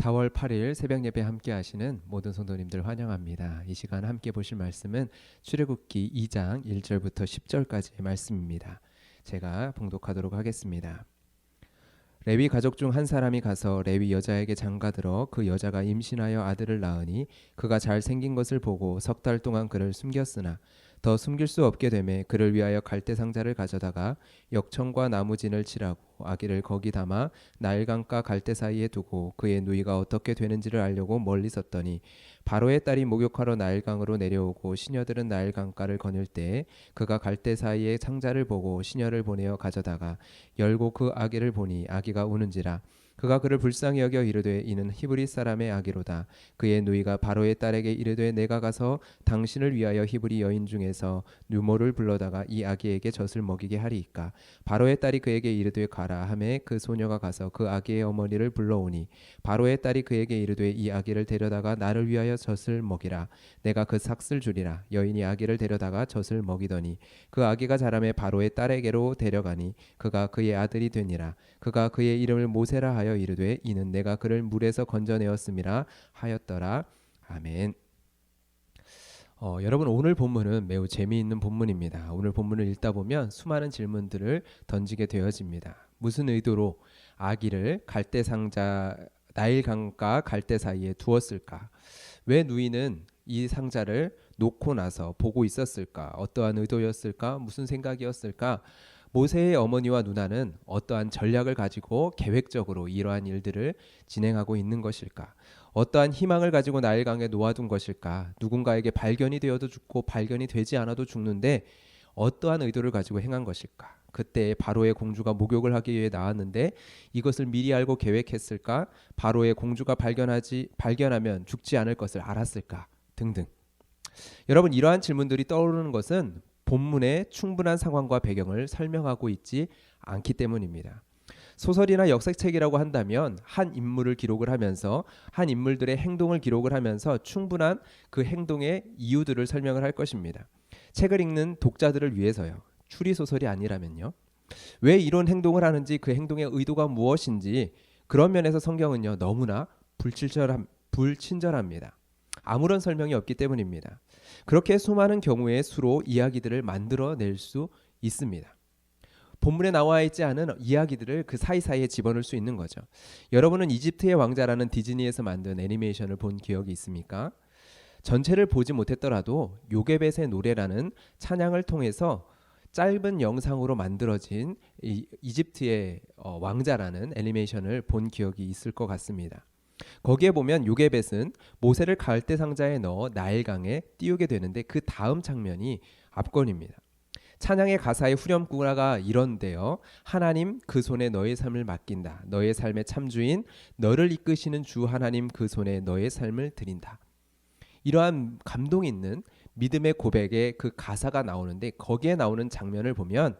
4월 8일 새벽 예배 함께 하시는 모든 성도님들 환영합니다. 이 시간 함께 보실 말씀은 출애굽기 2장 1절부터 10절까지의 말씀입니다. 제가 봉독하도록 하겠습니다. 레위 가족 중 한 사람이 가서 레위 여자에게 장가들어 그 여자가 임신하여 아들을 낳으니 그가 잘생긴 것을 보고 석 달 동안 그를 숨겼으나 더 숨길 수 없게 되매 그를 위하여 갈대 상자를 가져다가 역청과 나무진을 칠하고 아기를 거기 담아 나일강과 갈대 사이에 두고 그의 누이가 어떻게 되는지를 알려고 멀리 섰더니 바로의 딸이 목욕하러 나일강으로 내려오고 시녀들은 나일강가를 거닐 때에 그가 갈대 사이에 상자를 보고 시녀를 보내어 가져다가 열고 그 아기를 보니 아기가 우는지라 그가 그를 불쌍히 여겨 이르되 이는 히브리 사람의 아기로다. 그의 누이가 바로의 딸에게 이르되 내가 가서 당신을 위하여 히브리 여인 중에서 누모를 불러다가 이 아기에게 젖을 먹이게 하리이까. 바로의 딸이 그에게 이르되 가라 하매 그 소녀가 가서 그 아기의 어머니를 불러오니 바로의 딸이 그에게 이르되 이 아기를 데려다가 나를 위하여 젖을 먹이라. 내가 그 삭슬 주리라. 여인이 아기를 데려다가 젖을 먹이더니 그 아기가 자라매 바로의 딸에게로 데려가니 그가 그의 아들이 되니라. 그가 그의 이름을 모세라 하여 이르되 이는 내가 그를 물에서 건져내었음이라 하였더라. 아멘. 여러분 오늘 본문은 매우 재미있는 본문입니다. 오늘 본문을 읽다 보면 수많은 질문들을 던지게 되어집니다. 무슨 의도로 아기를 갈대 상자 나일강과 갈대 사이에 두었을까? 왜 누이는 이 상자를 놓고 나서 보고 있었을까? 어떠한 의도였을까? 무슨 생각이었을까? 모세의 어머니와 누나는 어떠한 전략을 가지고 계획적으로 이러한 일들을 진행하고 있는 것일까? 어떠한 희망을 가지고 나일강에 놓아둔 것일까? 누군가에게 발견이 되어도 죽고 발견이 되지 않아도 죽는데 어떠한 의도를 가지고 행한 것일까? 그때 바로의 공주가 목욕을 하기 위해 나왔는데 이것을 미리 알고 계획했을까? 바로의 공주가 발견하면 죽지 않을 것을 알았을까? 등등. 여러분 이러한 질문들이 떠오르는 것은 본문의 충분한 상황과 배경을 설명하고 있지 않기 때문입니다. 소설이나 역사책이라고 한다면 한 인물을 기록을 하면서 한 인물들의 행동을 기록을 하면서 충분한 그 행동의 이유들을 설명을 할 것입니다. 책을 읽는 독자들을 위해서요. 추리 소설이 아니라면요. 왜 이런 행동을 하는지 그 행동의 의도가 무엇인지 그런 면에서 성경은요. 너무나 불친절합니다. 아무런 설명이 없기 때문입니다. 그렇게 수많은 경우의 수로 이야기들을 만들어낼 수 있습니다. 본문에 나와 있지 않은 이야기들을 그 사이사이에 집어넣을 수 있는 거죠. 여러분은 이집트의 왕자라는 디즈니에서 만든 애니메이션을 본 기억이 있습니까? 전체를 보지 못했더라도 요게벳의 노래라는 찬양을 통해서 짧은 영상으로 만들어진 이집트의 왕자라는 애니메이션을 본 기억이 있을 것 같습니다. 거기에 보면 요게벳은 모세를 갈대 상자에 넣어 나일강에 띄우게 되는데 그 다음 장면이 압권입니다. 찬양의 가사의 후렴구가 이런데요. 하나님 그 손에 너의 삶을 맡긴다. 너의 삶의 참주인 너를 이끄시는 주 하나님 그 손에 너의 삶을 드린다. 이러한 감동 있는 믿음의 고백의 그 가사가 나오는데 거기에 나오는 장면을 보면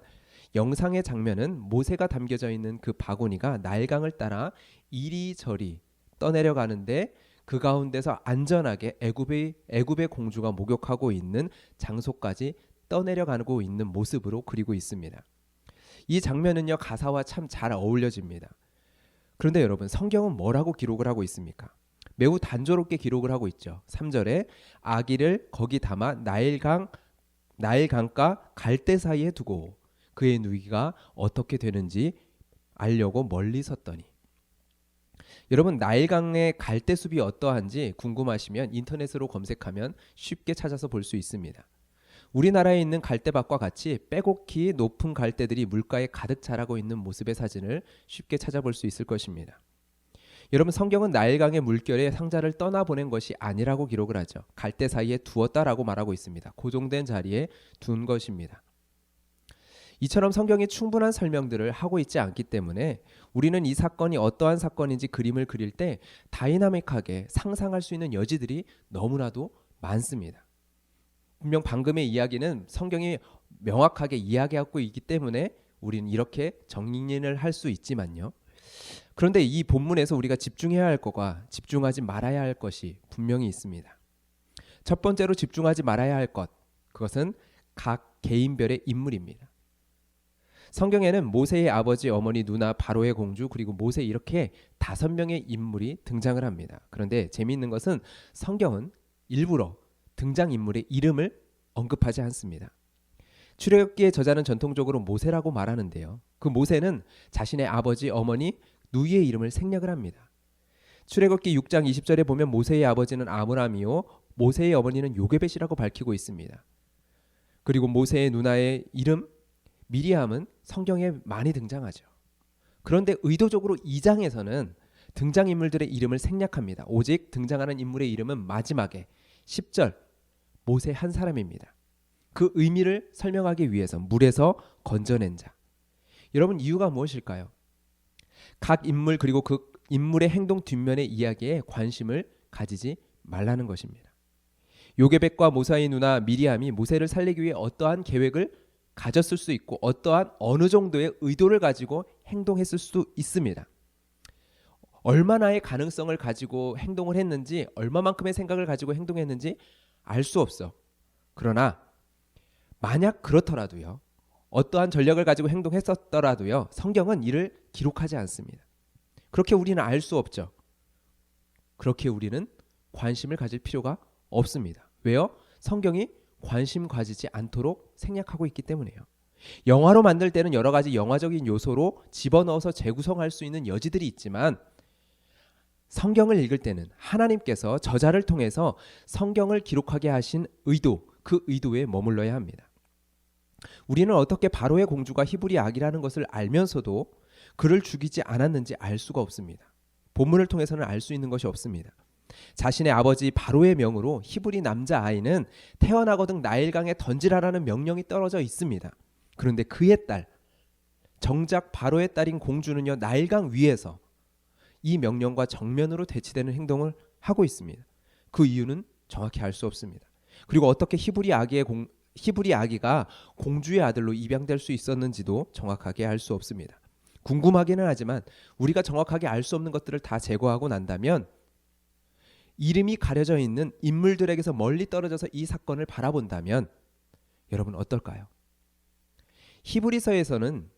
영상의 장면은 모세가 담겨져 있는 그 바구니가 나일강을 따라 이리저리 떠내려가는데 그 가운데서 안전하게 애굽의 공주가 목욕하고 있는 장소까지 떠내려가고 있는 모습으로 그리고 있습니다. 이 장면은요 가사와 참 잘 어울려집니다. 그런데 여러분 성경은 뭐라고 기록을 하고 있습니까? 매우 단조롭게 기록을 하고 있죠. 3절에 아기를 거기 담아 나일강과 갈대 사이에 두고 그의 누이가 어떻게 되는지 알려고 멀리 섰더니 여러분 나일강의 갈대숲이 어떠한지 궁금하시면 인터넷으로 검색하면 쉽게 찾아서 볼 수 있습니다. 우리나라에 있는 갈대밭과 같이 빼곡히 높은 갈대들이 물가에 가득 자라고 있는 모습의 사진을 쉽게 찾아볼 수 있을 것입니다. 여러분 성경은 나일강의 물결에 상자를 떠나보낸 것이 아니라고 기록을 하죠. 갈대 사이에 두었다라고 말하고 있습니다. 고정된 자리에 둔 것입니다. 이처럼 성경이 충분한 설명들을 하고 있지 않기 때문에 우리는 이 사건이 어떠한 사건인지 그림을 그릴 때 다이나믹하게 상상할 수 있는 여지들이 너무나도 많습니다. 분명 방금의 이야기는 성경이 명확하게 이야기하고 있기 때문에 우리는 이렇게 정리를 할 수 있지만요. 그런데 이 본문에서 우리가 집중해야 할 것과 집중하지 말아야 할 것이 분명히 있습니다. 첫 번째로 집중하지 말아야 할 것, 그것은 각 개인별의 인물입니다. 성경에는 모세의 아버지, 어머니, 누나, 바로의 공주, 그리고 모세 이렇게 5명의 인물이 등장을 합니다. 그런데 재미있는 것은 성경은 일부러 등장인물의 이름을 언급하지 않습니다. 출애굽기의 저자는 전통적으로 모세라고 말하는데요. 그 모세는 자신의 아버지, 어머니, 누이의 이름을 생략을 합니다. 출애굽기 6장 20절에 보면 모세의 아버지는 아므람이요 모세의 어머니는 요게벳이라고 밝히고 있습니다. 그리고 모세의 누나의 이름 미리암은 성경에 많이 등장하죠. 그런데 의도적으로 2장에서는 등장인물들의 이름을 생략합니다. 오직 등장하는 인물의 이름은 마지막에 10절 모세 한 사람입니다. 그 의미를 설명하기 위해서 물에서 건져낸 자. 여러분 이유가 무엇일까요? 각 인물 그리고 그 인물의 행동 뒷면의 이야기에 관심을 가지지 말라는 것입니다. 요게벳과 모세의 누나 미리암이 모세를 살리기 위해 어떠한 계획을 가졌을 수 있고 어떠한 어느 정도의 의도를 가지고 행동했을 수도 있습니다. 얼마나의 가능성을 가지고 행동을 했는지 얼마만큼의 생각을 가지고 행동했는지 알 수 없어. 그러나 만약 그렇더라도요. 어떠한 전략을 가지고 행동했었더라도요. 성경은 이를 기록하지 않습니다. 그렇게 우리는 알 수 없죠. 그렇게 우리는 관심을 가질 필요가 없습니다. 왜요? 성경이 관심 가지지 않도록 생략하고 있기 때문이에요. 영화로 만들 때는 여러 가지 영화적인 요소로 집어넣어서 재구성할 수 있는 여지들이 있지만 성경을 읽을 때는 하나님께서 저자를 통해서 성경을 기록하게 하신 의도, 그 의도에 머물러야 합니다. 우리는 어떻게 바로의 공주가 히브리 아기라는 것을 알면서도 그를 죽이지 않았는지 알 수가 없습니다. 본문을 통해서는 알 수 있는 것이 없습니다. 자신의 아버지 바로의 명으로 히브리 남자아이는 태어나거든 나일강에 던지라라는 명령이 떨어져 있습니다. 그런데 그의 딸, 정작 바로의 딸인 공주는요 나일강 위에서 이 명령과 정면으로 대치되는 행동을 하고 있습니다. 그 이유는 정확히 알 수 없습니다. 그리고 어떻게 히브리 아기가 공주의 아들로 입양될 수 있었는지도 정확하게 알 수 없습니다. 궁금하기는 하지만 우리가 정확하게 알 수 없는 것들을 다 제거하고 난다면 이름이 가려져 있는 인물들에게서 멀리 떨어져서 이 사건을 바라본다면 여러분 어떨까요? 히브리서에서는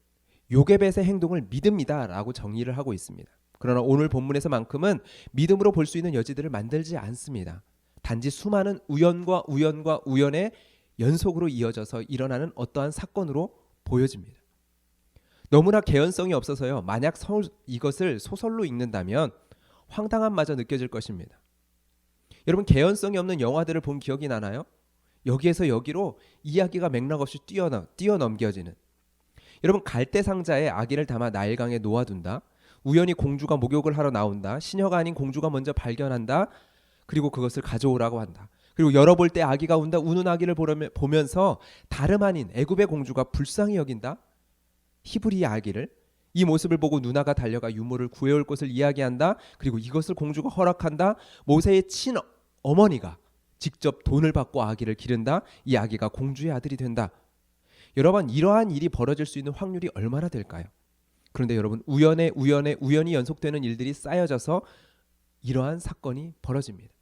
요게벳의 행동을 믿음이다라고 정의를 하고 있습니다. 그러나 오늘 본문에서만큼은 믿음으로 볼 수 있는 여지들을 만들지 않습니다. 단지 수많은 우연과 우연의 연속으로 이어져서 일어나는 어떠한 사건으로 보여집니다. 너무나 개연성이 없어서요. 만약 이것을 소설로 읽는다면 황당함마저 느껴질 것입니다. 여러분 개연성이 없는 영화들을 본 기억이 나나요? 여기에서 여기로 이야기가 맥락 없이 뛰어넘겨지는. 여러분 갈대 상자에 아기를 담아 나일강에 놓아둔다. 우연히 공주가 목욕을 하러 나온다. 시녀가 아닌 공주가 먼저 발견한다. 그리고 그것을 가져오라고 한다. 그리고 열어볼 때 아기가 운다. 우는 아기를 보면서 다름 아닌 애굽의 공주가 불쌍히 여긴다. 히브리 아기를. 이 모습을 보고 누나가 달려가 유모를 구해올 것을 이야기한다. 그리고 이것을 공주가 허락한다. 모세의 친어머니가 직접 돈을 받고 아기를 기른다. 이 아기가 공주의 아들이 된다. 여러분 이러한 일이 벌어질 수 있는 확률이 얼마나 될까요? 그런데 여러분 우연히 연속되는 일들이 쌓여져서 이러한 사건이 벌어집니다.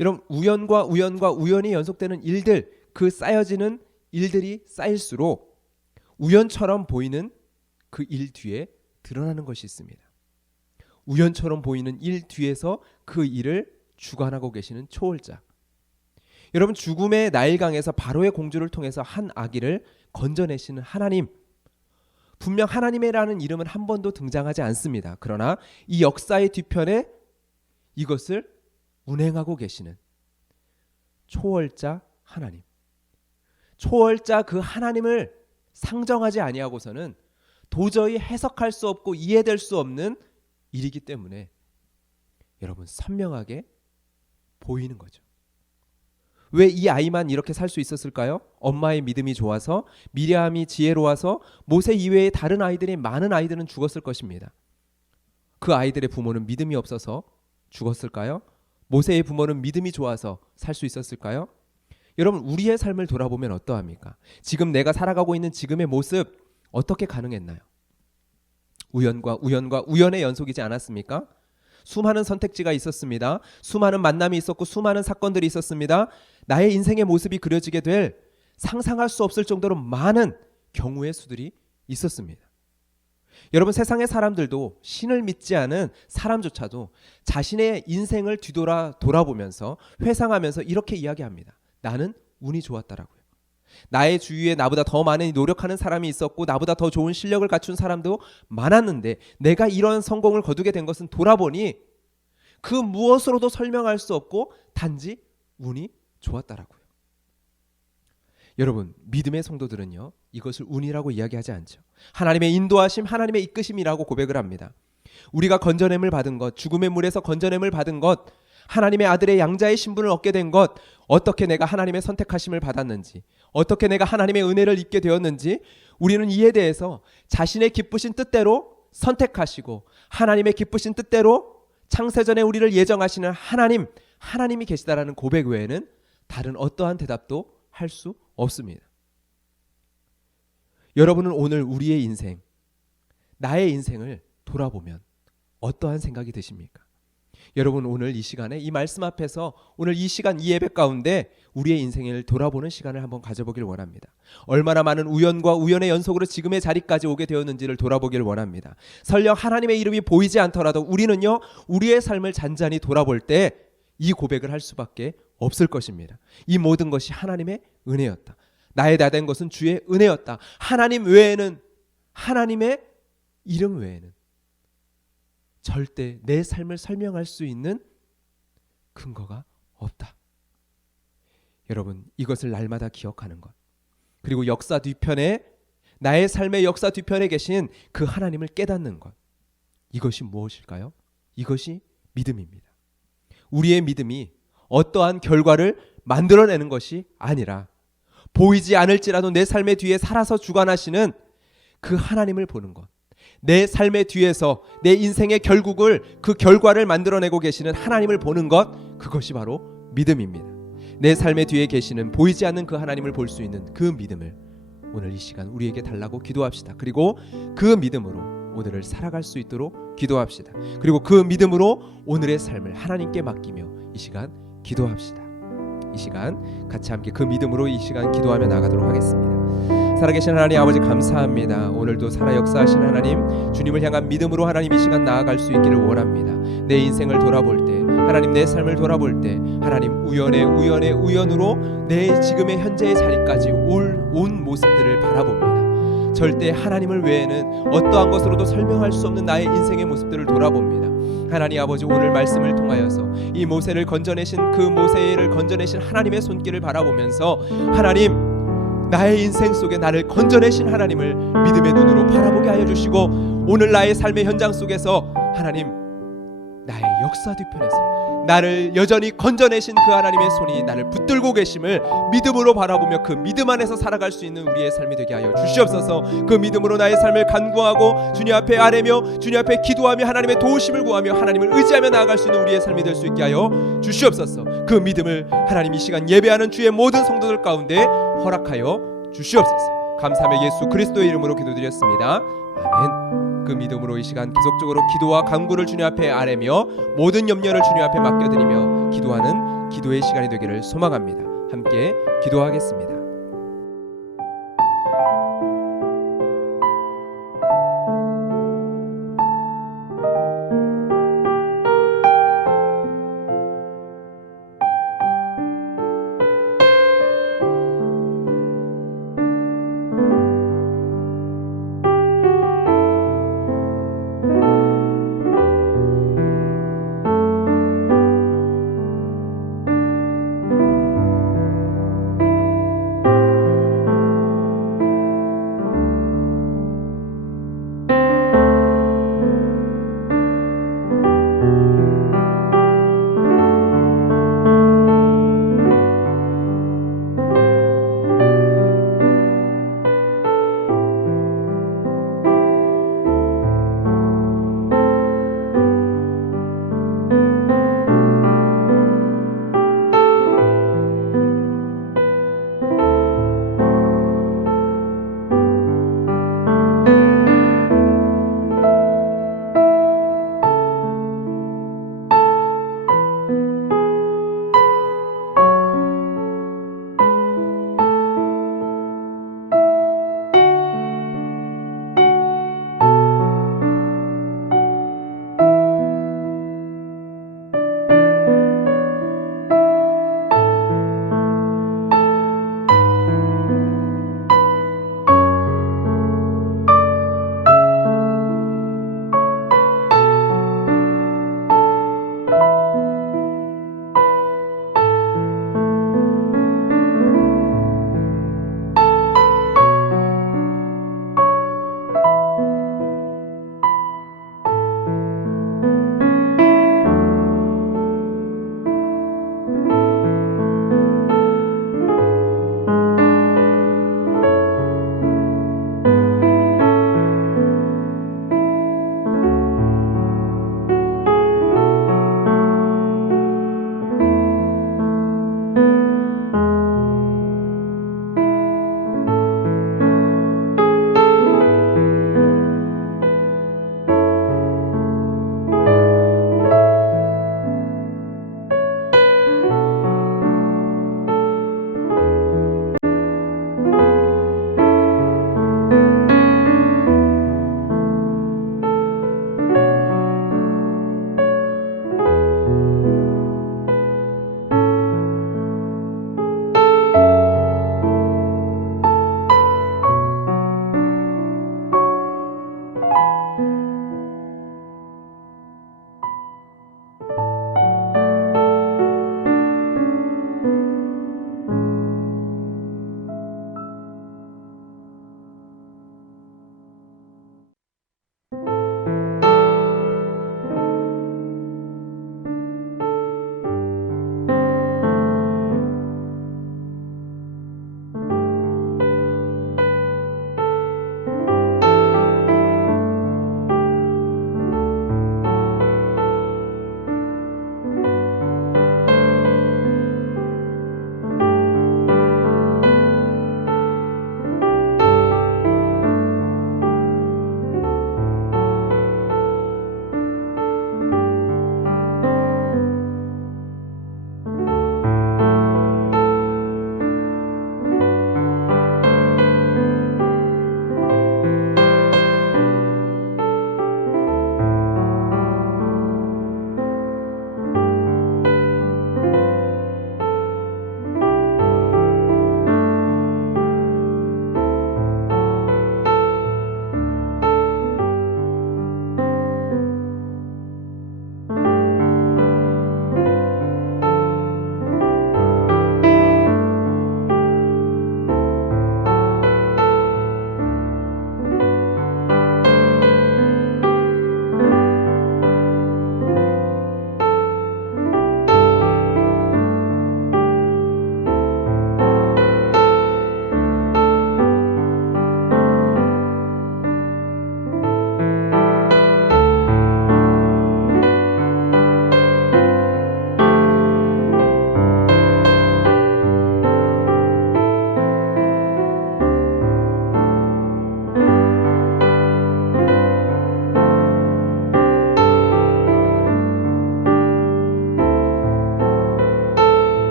여러분 우연이 연속되는 일들, 그 쌓여지는 일들이 쌓일수록 우연처럼 보이는 그 일 뒤에 드러나는 것이 있습니다. 우연처럼 보이는 일 뒤에서 그 일을 주관하고 계시는 초월자. 여러분 죽음의 나일강에서 바로의 공주를 통해서 한 아기를 건져내시는 하나님. 분명 하나님이라는 이름은 한 번도 등장하지 않습니다. 그러나 이 역사의 뒤편에 이것을 운행하고 계시는 초월자 하나님. 초월자 그 하나님을 상정하지 아니하고서는 도저히 해석할 수 없고 이해될 수 없는 일이기 때문에 여러분 선명하게 보이는 거죠. 왜 이 아이만 이렇게 살 수 있었을까요? 엄마의 믿음이 좋아서, 미리암이 지혜로워서, 모세 이외의 다른 아이들이 많은 아이들은 죽었을 것입니다. 그 아이들의 부모는 믿음이 없어서 죽었을까요? 모세의 부모는 믿음이 좋아서 살 수 있었을까요? 여러분 우리의 삶을 돌아보면 어떠합니까? 지금 내가 살아가고 있는 지금의 모습 어떻게 가능했나요? 우연과 우연의 연속이지 않았습니까? 수많은 선택지가 있었습니다. 수많은 만남이 있었고 수많은 사건들이 있었습니다. 나의 인생의 모습이 그려지게 될 상상할 수 없을 정도로 많은 경우의 수들이 있었습니다. 여러분, 세상의 사람들도 신을 믿지 않은 사람조차도 자신의 인생을 돌아보면서 회상하면서 이렇게 이야기합니다. 나는 운이 좋았다라고요. 나의 주위에 나보다 더 많은 노력하는 사람이 있었고 나보다 더 좋은 실력을 갖춘 사람도 많았는데 내가 이런 성공을 거두게 된 것은 돌아보니 그 무엇으로도 설명할 수 없고 단지 운이 좋았다라고요. 여러분, 믿음의 성도들은요, 이것을 운이라고 이야기하지 않죠. 하나님의 인도하심, 하나님의 이끄심이라고 고백을 합니다. 우리가 건져냄을 받은 것, 죽음의 물에서 건져냄을 받은 것, 하나님의 아들의 양자의 신분을 얻게 된 것, 어떻게 내가 하나님의 선택하심을 받았는지, 어떻게 내가 하나님의 은혜를 입게 되었는지, 우리는 이에 대해서 자신의 기쁘신 뜻대로 선택하시고 하나님의 기쁘신 뜻대로 창세전에 우리를 예정하시는 하나님이 계시다라는 고백 외에는 다른 어떠한 대답도 할 수 없습니다. 여러분은 오늘 우리의 인생, 나의 인생을 돌아보면 어떠한 생각이 드십니까? 여러분, 오늘 이 시간에 이 말씀 앞에서 오늘 이 시간 이 예배 가운데 우리의 인생을 돌아보는 시간을 한번 가져보길 원합니다. 얼마나 많은 우연과 우연의 연속으로 지금의 자리까지 오게 되었는지를 돌아보길 원합니다. 설령 하나님의 이름이 보이지 않더라도 우리는요, 우리의 삶을 잔잔히 돌아볼 때 이 고백을 할 수밖에 없을 것입니다. 이 모든 것이 하나님의 은혜였다. 나의 다 된 것은 주의 은혜였다. 하나님 외에는, 하나님의 이름 외에는 절대 내 삶을 설명할 수 있는 근거가 없다. 여러분, 이것을 날마다 기억하는 것, 그리고 역사 뒤편에, 나의 삶의 역사 뒤편에 계신 그 하나님을 깨닫는 것, 이것이 무엇일까요? 이것이 믿음입니다. 우리의 믿음이 어떠한 결과를 만들어내는 것이 아니라 보이지 않을지라도 내 삶의 뒤에 살아서 주관하시는 그 하나님을 보는 것, 내 삶의 뒤에서 내 인생의 그 결과를 만들어내고 계시는 하나님을 보는 것, 그것이 바로 믿음입니다. 내 삶의 뒤에 계시는 보이지 않는 그 하나님을 볼 수 있는 그 믿음을 오늘 이 시간 우리에게 달라고 기도합시다. 그리고 그 믿음으로 오늘을 살아갈 수 있도록 기도합시다. 그리고 그 믿음으로 오늘의 삶을 하나님께 맡기며 이 시간 기도합시다. 이 시간 같이 함께 그 믿음으로 이 시간 기도하며 나가도록 하겠습니다. 살아계신 하나님 아버지, 감사합니다. 오늘도 살아 역사하신 하나님, 주님을 향한 믿음으로 하나님 이 시간 나아갈 수 있기를 원합니다. 내 인생을 돌아볼 때, 하나님 내 삶을 돌아볼 때, 하나님 우연으로 내 지금의 현재의 자리까지 온 모습들을 바라봅니다. 절대 하나님을 외에는 어떠한 것으로도 설명할 수 없는 나의 인생의 모습들을 돌아봅니다. 하나님 아버지, 오늘 말씀을 통하여서 이 모세를 건져내신 하나님의 손길을 바라보면서 하나님, 나의 인생 속에 나를 건져내신 하나님을 믿음의 눈으로 바라보게 하여 주시고, 오늘 나의 삶의 현장 속에서 하나님, 나의 역사 뒤편에서 나를 여전히 건져내신 그 하나님의 손이 나를 붙들고 계심을 믿음으로 바라보며 그 믿음 안에서 살아갈 수 있는 우리의 삶이 되게 하여 주시옵소서. 그 믿음으로 나의 삶을 간구하고 주님 앞에 아뢰며 주님 앞에 기도하며 하나님의 도우심을 구하며 하나님을 의지하며 나아갈 수 있는 우리의 삶이 될 수 있게 하여 주시옵소서. 그 믿음을 하나님 이 시간 예배하는 주의 모든 성도들 가운데 허락하여 주시옵소서. 감사하며 예수 그리스도의 이름으로 기도드렸습니다. 아멘. 그 믿음으로 이 시간 계속적으로 기도와 간구를 주님 앞에 아뢰며 모든 염려를 주님 앞에 맡겨드리며 기도하는 기도의 시간이 되기를 소망합니다. 함께 기도하겠습니다.